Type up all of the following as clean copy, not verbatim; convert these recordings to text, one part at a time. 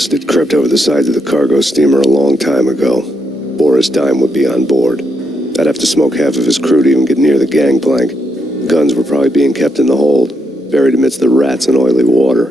dust had crept over the sides of the cargo steamer a long time ago. Boris Dime would be on board. I'd have to smoke half of his crew to even get near the gangplank. Guns were probably being kept in the hold, buried amidst the rats and oily water.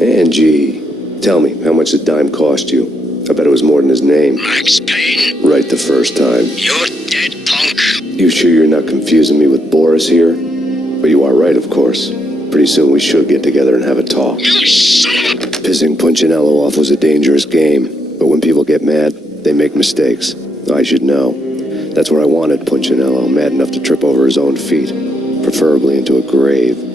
Angie, tell me, how much did Dime cost you? I bet it was more than his name. Max Payne. Right the first time. You're dead, punk. You sure you're not confusing me with Boris here? But you are right, of course. Pretty soon we should get together and have a talk. You son of a... Pissing Punchinello off was a dangerous game, but when people get mad, they make mistakes. I should know. That's where I wanted Punchinello, mad enough to trip over his own feet, preferably into a grave.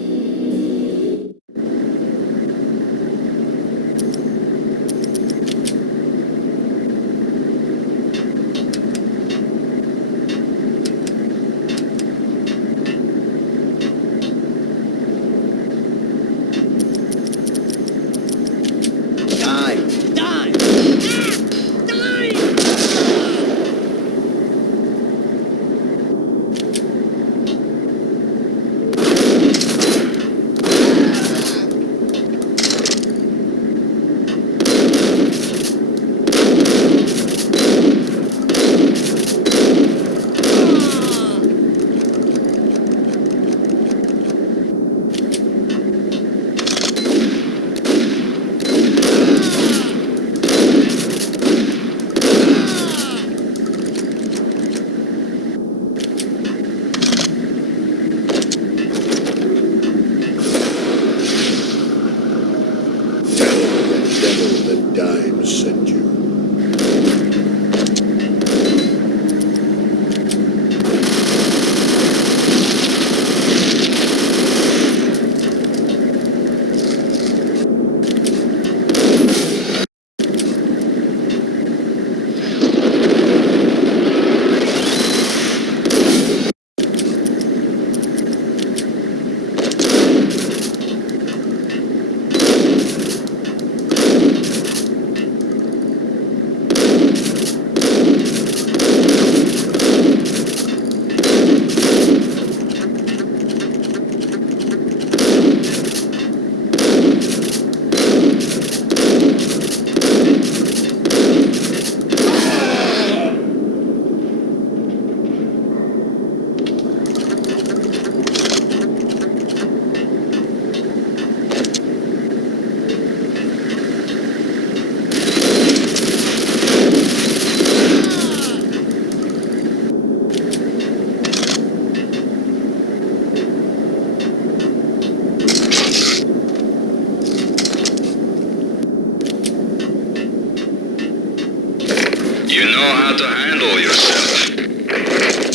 You know how to handle yourself.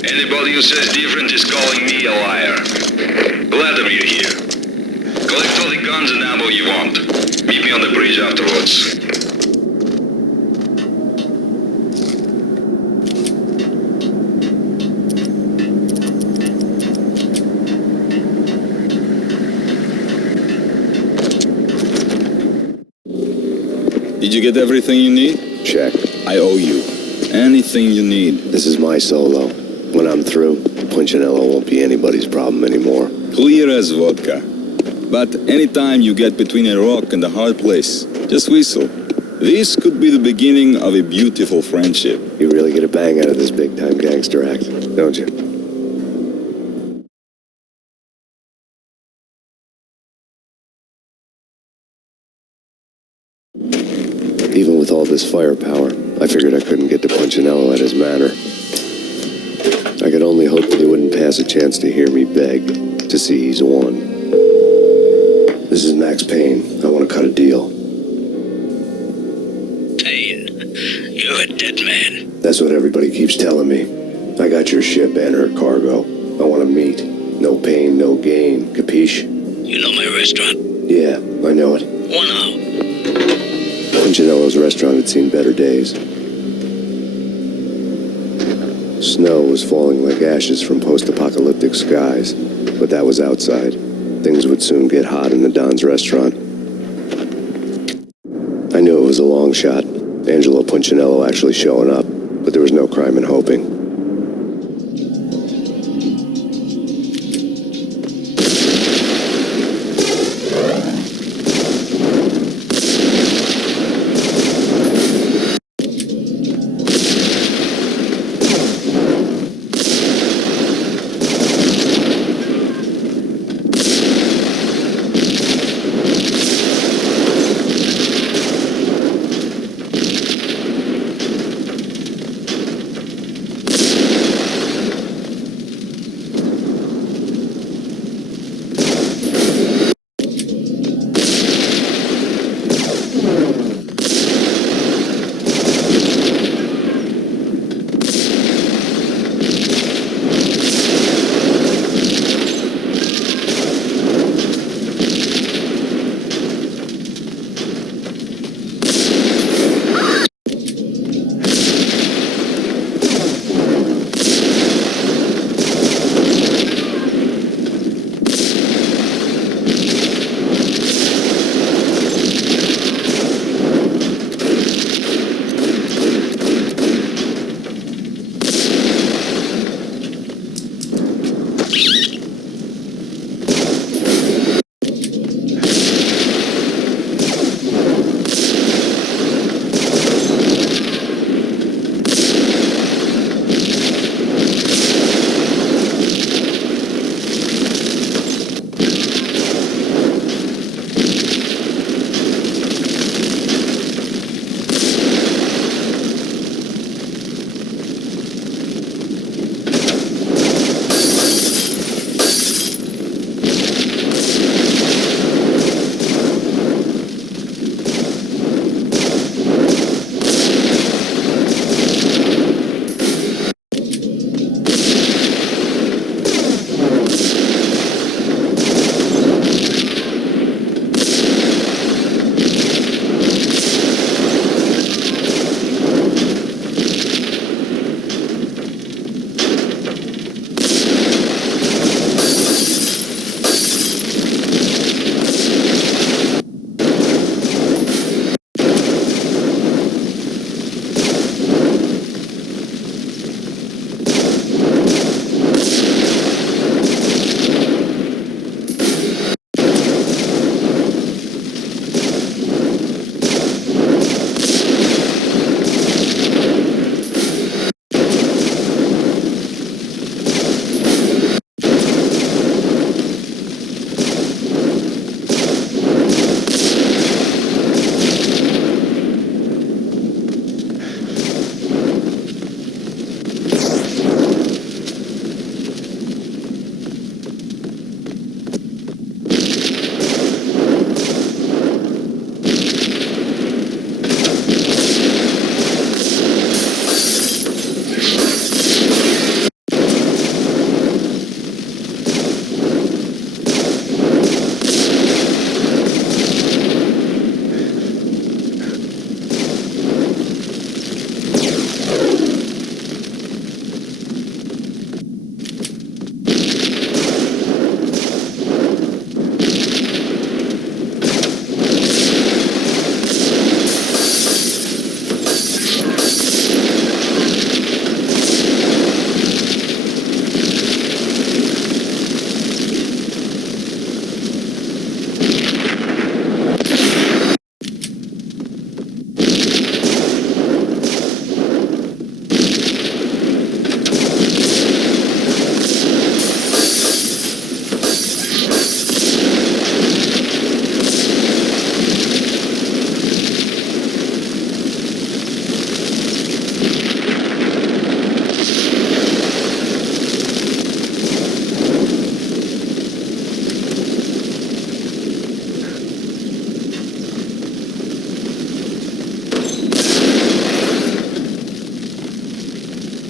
Anybody who says different is calling me a liar. Vladimir here. Collect all the guns and ammo you want. Meet me on the bridge afterwards. Did you get everything you need? Check. I owe you. Anything you need. This is my solo. When I'm through, Punchinello won't be anybody's problem anymore. Clear as vodka. But anytime you get between a rock and a hard place, just whistle. This could be the beginning of a beautiful friendship. You really get a bang out of this big-time gangster act, don't you? Even with all this firepower, I figured I couldn't get to Punchinello at his manor. I could only hope that he wouldn't pass a chance to hear me beg to see he's won. This is Max Payne. I want to cut a deal. Payne, you're a dead man. That's what everybody keeps telling me. I got your ship and her cargo. I want to meet. No pain, no gain. Capiche? You know my restaurant? Yeah, I know it. 1 hour. Punchinello's restaurant had seen better days. Snow was falling like ashes from post-apocalyptic skies, but that was outside. Things would soon get hot in the Don's restaurant. I knew it was a long shot, Angelo Punchinello actually showing up, but there was no crime in hoping.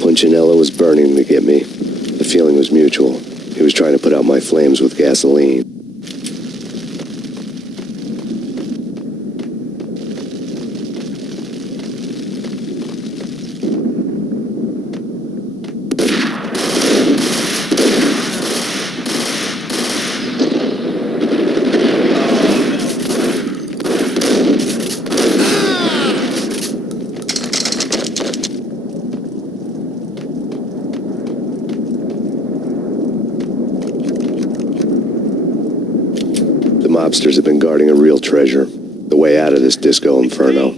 Punchinello was burning to get me. The feeling was mutual. He was trying to put out my flames with gasoline. Mobsters have been guarding a real treasure, the way out of this disco inferno.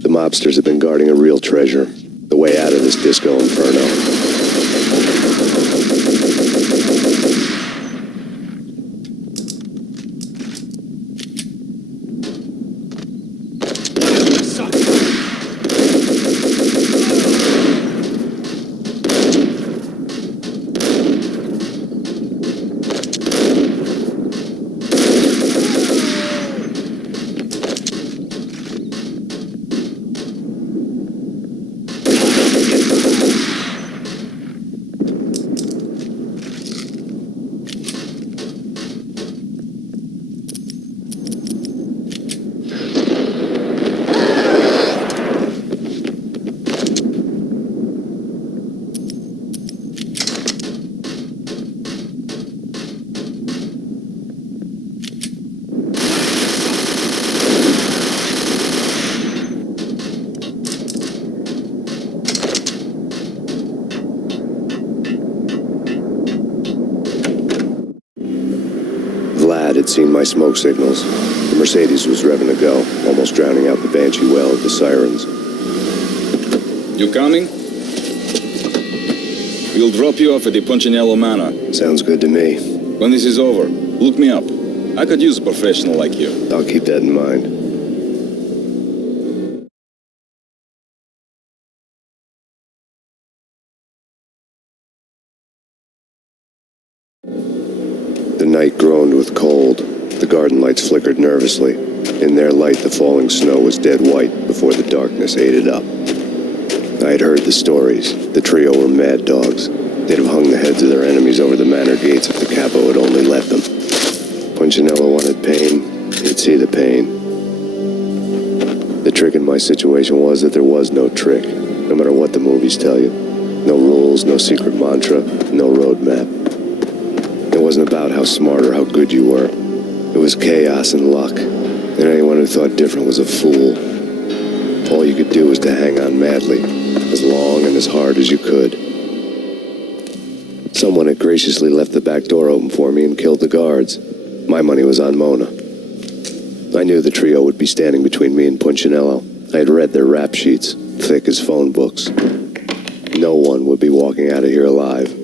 The mobsters have been guarding a real treasure, the way out of this disco inferno. Vlad had seen my smoke signals. The Mercedes was revving to go, almost drowning out the Banshee wail of the sirens. You coming? We'll drop you off at the Punchinello Manor. Sounds good to me. When this is over, look me up. I could use a professional like you. I'll keep that in mind. The night groaned with cold. The garden lights flickered nervously. In their light, the falling snow was dead white before the darkness ate it up. I had heard the stories. The trio were mad dogs. They'd have hung the heads of their enemies over the manor gates if the capo had only let them. Punchinello wanted Payne. He'd see the pain. The trick in my situation was that there was no trick, no matter what the movies tell you. No rules, no secret mantra, no roadmap. It wasn't about how smart or how good you were. It was chaos and luck, and anyone who thought different was a fool. All you could do was to hang on madly, as long and as hard as you could. Someone had graciously left the back door open for me and killed the guards. My money was on Mona. I knew the trio would be standing between me and Punchinello. I had read their rap sheets, thick as phone books. No one would be walking out of here alive.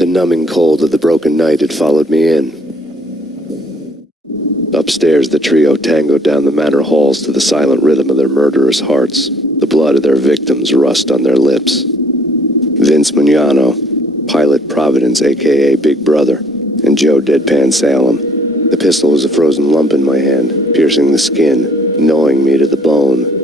The numbing cold of the broken night had followed me in. Upstairs, the trio tangoed down the manor halls to the silent rhythm of their murderous hearts. The blood of their victims rust on their lips. Vince Mugnano, Pilot Providence, a.k.a. Big Brother, and Joe Deadpan Salem. The pistol was a frozen lump in my hand, piercing the skin, gnawing me to the bone.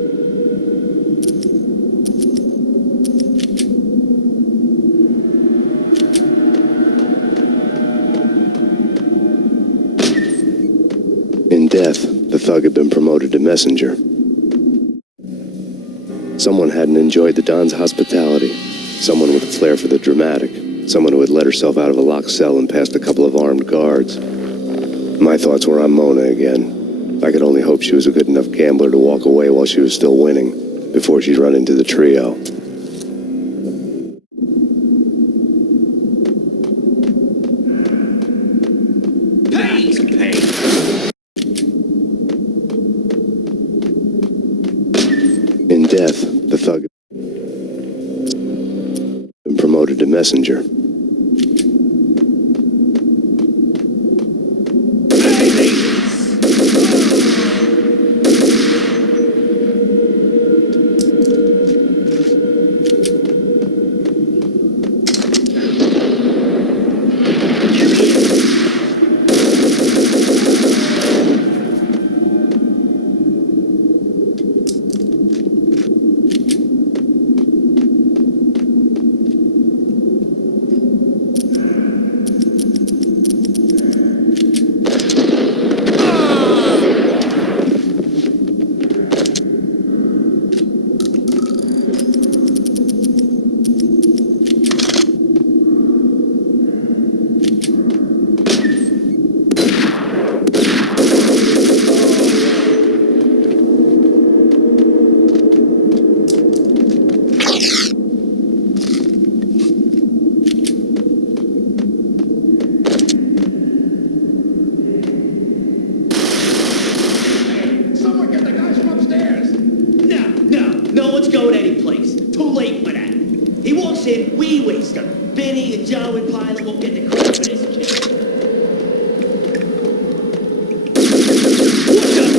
thug had been promoted to messenger. Someone hadn't enjoyed the Don's hospitality. Someone with a flair for the dramatic. Someone who had let herself out of a locked cell and past a couple of armed guards. My thoughts were on Mona again. I could only hope she was a good enough gambler to walk away while she was still winning, before she'd run into the trio. Payne! In death, the thug had been promoted to messenger. No one's going anyplace. Too late for that. He walks in, we waste him. Benny and Joe and Pilot won't get the credit for this kid. What the?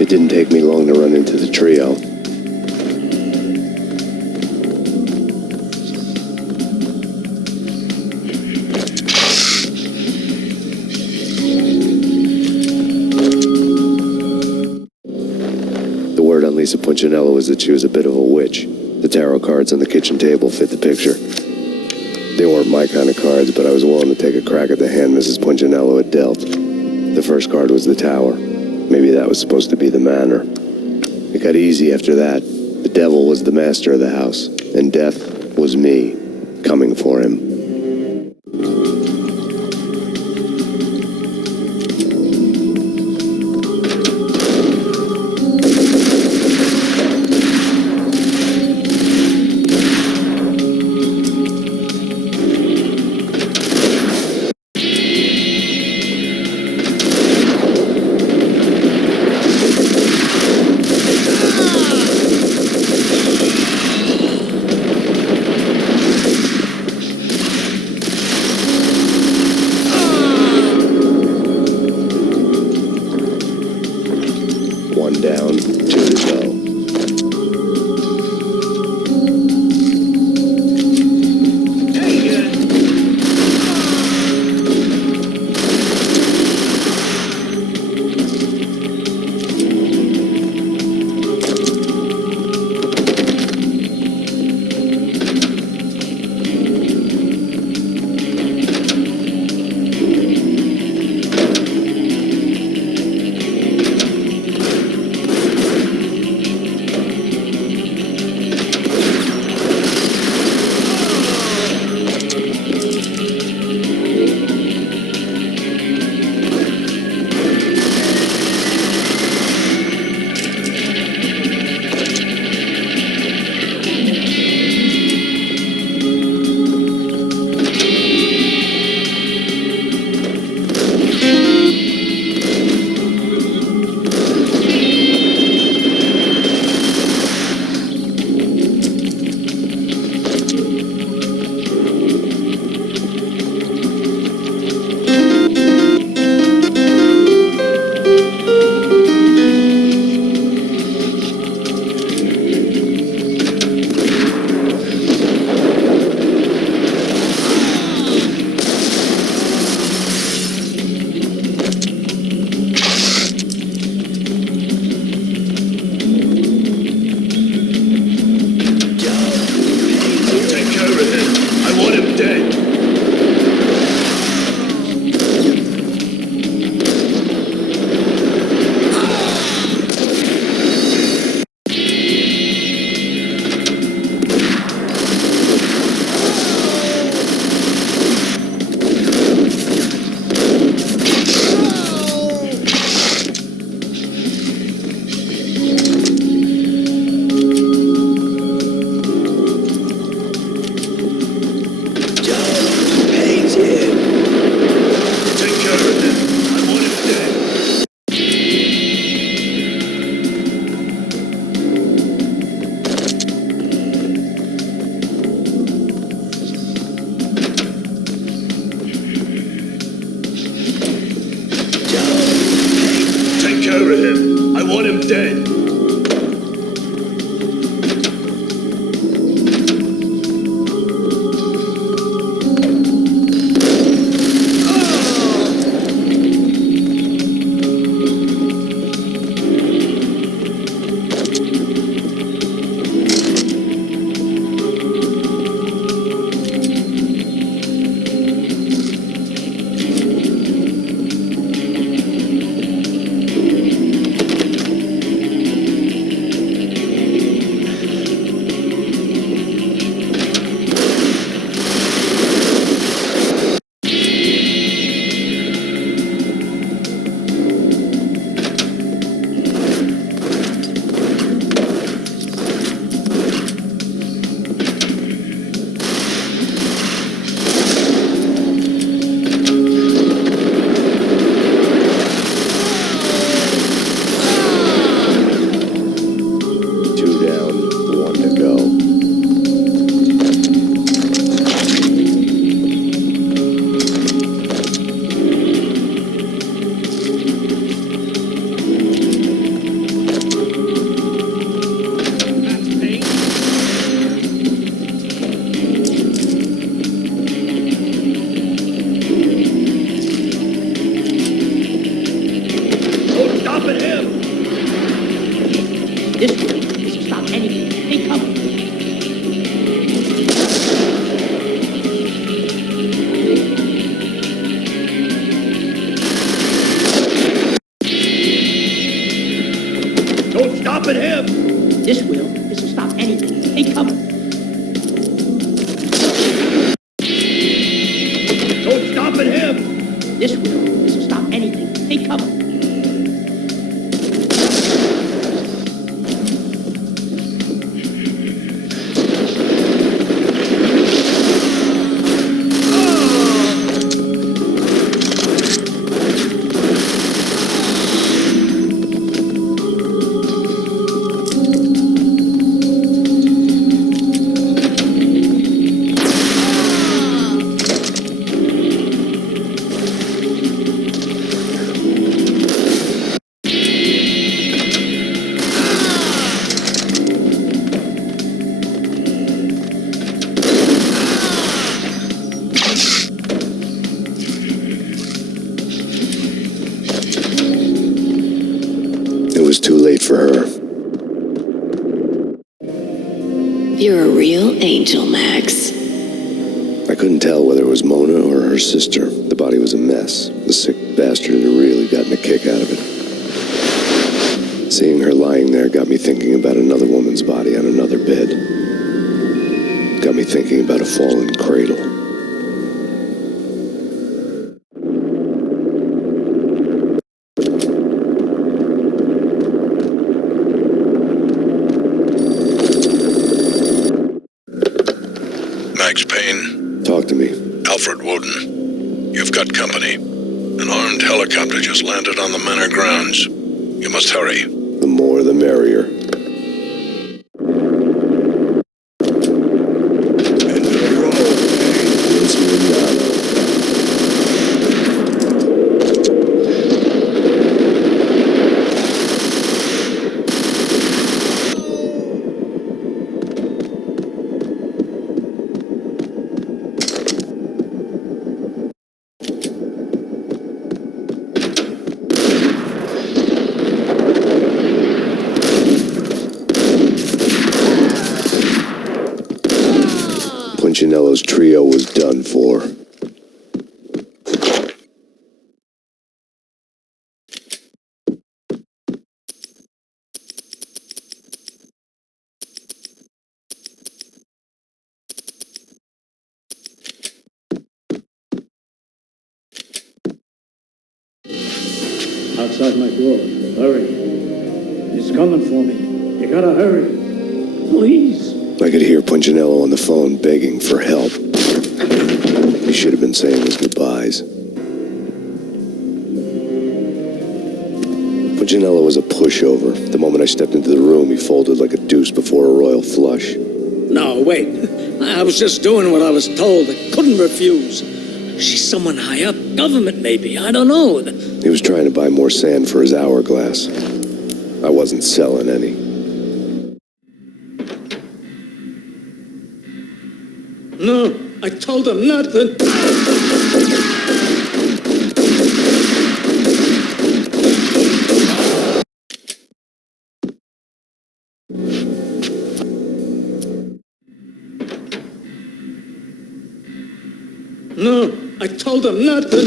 It didn't take me long to run into the trio. The word on Lisa Punchinello was that she was a bit of a witch. The tarot cards on the kitchen table fit the picture. They weren't my kind of cards, but I was willing to take a crack at the hand Mrs. Punchinello had dealt. The first card was the Tower. Maybe that was supposed to be the manor. It got easy after that. The devil was the master of the house, and death was me, coming for him. stop anything. Take cover. Don't stop at him! This will. This will stop anything. Take cover. Don't stop at him! This will. This will stop anything. Take cover. It was too late for her. You're a real angel, Max. I couldn't tell whether it was Mona or her sister. The body was a mess. The sick bastard had really gotten a kick out of it. Seeing her lying there got me thinking about another woman's body on another bed. Got me thinking about a fallen cradle. Max Payne, Talk to me. Alfred Woden. You've got company. An armed helicopter just landed on the manor grounds. You must hurry. The more the merrier. Punchinello's trio was done for. Outside my door. Hurry. He's coming for me. You gotta hurry. Please. I could hear Punchinello on the phone begging for help. He should have been saying his goodbyes. Punchinello was a pushover. The moment I stepped into the room, he folded like a deuce before a royal flush. No, wait. I was just doing what I was told. I couldn't refuse. She's someone high up. Government, maybe. I don't know. He was trying to buy more sand for his hourglass. I wasn't selling any. No, I told him nothing. No, I told him nothing.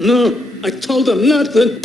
No, I told him nothing.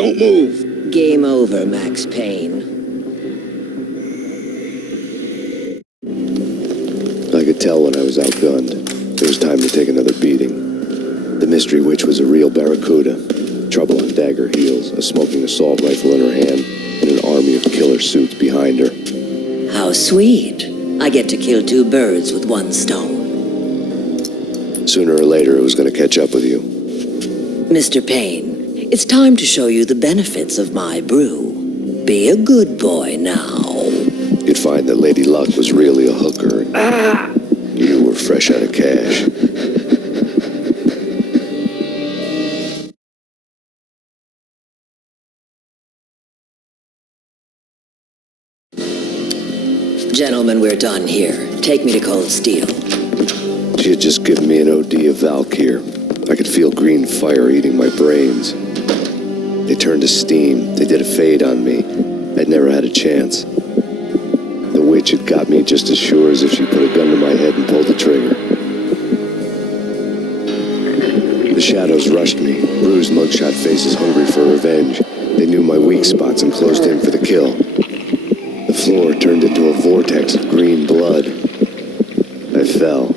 Don't move. Game over, Max Payne. I could tell when I was outgunned. It was time to take another beating. The mystery witch was a real barracuda. Trouble on dagger heels, a smoking assault rifle in her hand, and an army of killer suits behind her. How sweet. I get to kill two birds with one stone. Sooner or later, it was going to catch up with you. Mr. Payne, it's time to show you the benefits of my brew. Be a good boy now. You'd find that Lady Luck was really a hooker. You were fresh out of cash. Gentlemen, we're done here. Take me to Cold Steel. She had just given me an OD of Valkyr. I could feel green fire eating my brains. They turned to steam. They did a fade on me. I'd never had a chance. The witch had got me just as sure as if she put a gun to my head and pulled the trigger. The shadows rushed me, bruised mugshot faces hungry for revenge. They knew my weak spots and closed in for the kill. The floor turned into a vortex of green blood. I fell.